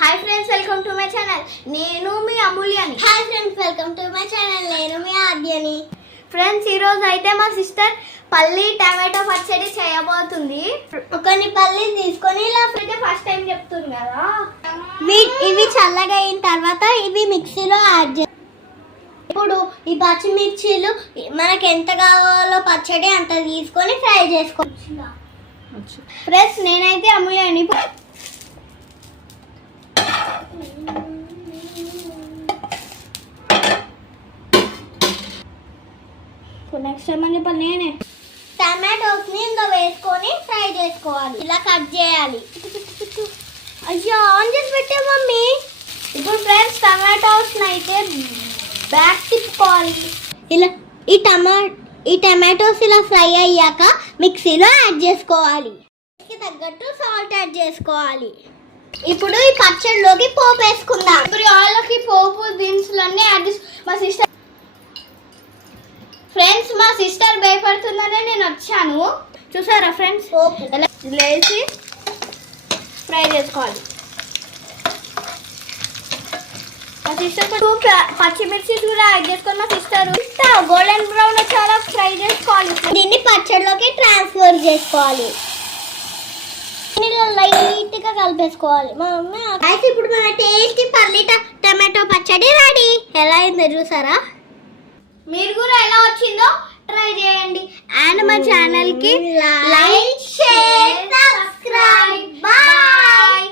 Hi friends, welcome to my channel. నేను మీ అమూల్యని. Hi friends, welcome to my channel. నేను మీ ఆద్యని. ఫ్రెండ్స్, ఈరోజు అయితే మా సిస్టర్ పల్లి టమాటో పచ్చడి చేయబోతుంది. కొన్ని పల్లి తీసుకొని ఇలా అయితే ఫస్ట్ టైం చెప్తుంది కదా. ఇవి చల్లగా అయిన తర్వాత ఇవి మిక్సీలో యాడ్ చేయాలి. ఇప్పుడు ఈ పచ్చిమిర్చీలు మనకి ఎంత కావాలో పచ్చడి అంత తీసుకొని ఫ్రై చేసుకోవచ్చు. ఫ్రెండ్స్, నేనైతే అమూల్యని నెక్స్ట్ టైం అని చెప్పాలి. నేనే టమాటోస్ ని ఇందులో వేసుకొని ఫ్రై చేసుకోవాలి. ఇలా కట్ చేయాలి. అయ్యో, ఆన్ చేసి పెట్టే మమ్మీ. ఇప్పుడు ఫ్రెండ్స్, టమాటోస్ అయితే బ్యాక్ తిప్పుకోవాలి. ఇలా ఈ టమాటోస్ ఇలా ఫ్రై అయ్యాక మిక్సీలో యాడ్ చేసుకోవాలి. తగ్గట్టు సాల్ట్ యాడ్ చేసుకోవాలి. ఇప్పుడు ఈ పచ్చడిలోకి పోపు వేసుకుందాం. ఇప్పుడు వాళ్ళకి పోపు దినుసులన్నీ యాడ్ చేసి మా సిస్టర్ భయపడుతుందనే నేను వచ్చాను. చూసారా ఫ్రెండ్స్, పోపు లేచి ఫ్రై చేసుకోవాలి. మా సిస్టర్ పచ్చిమిర్చి కూడా యాడ్ చేసుకొని మా సిస్టర్ గోల్డెన్ బ్రౌన్ చాలా ఫ్రై చేసుకోవాలి. దీన్ని పచ్చడిలోకి ట్రాన్స్ఫర్ చేసుకోవాలి. లైట్ గా కలిపేసుకోవాలి. మా మమ్మీ అయితే ఇప్పుడు మన టేస్టీ పల్లి టమాటో పచ్చడి రెడీ. ఎలా అయిందో చూసారా? మీరు కూడా ఎలా వచ్చిందో ట్రై చేయండి. అండ్ మా ఛానల్ కి లైక్, షేర్, సబ్స్క్రైబ్. బాయ్.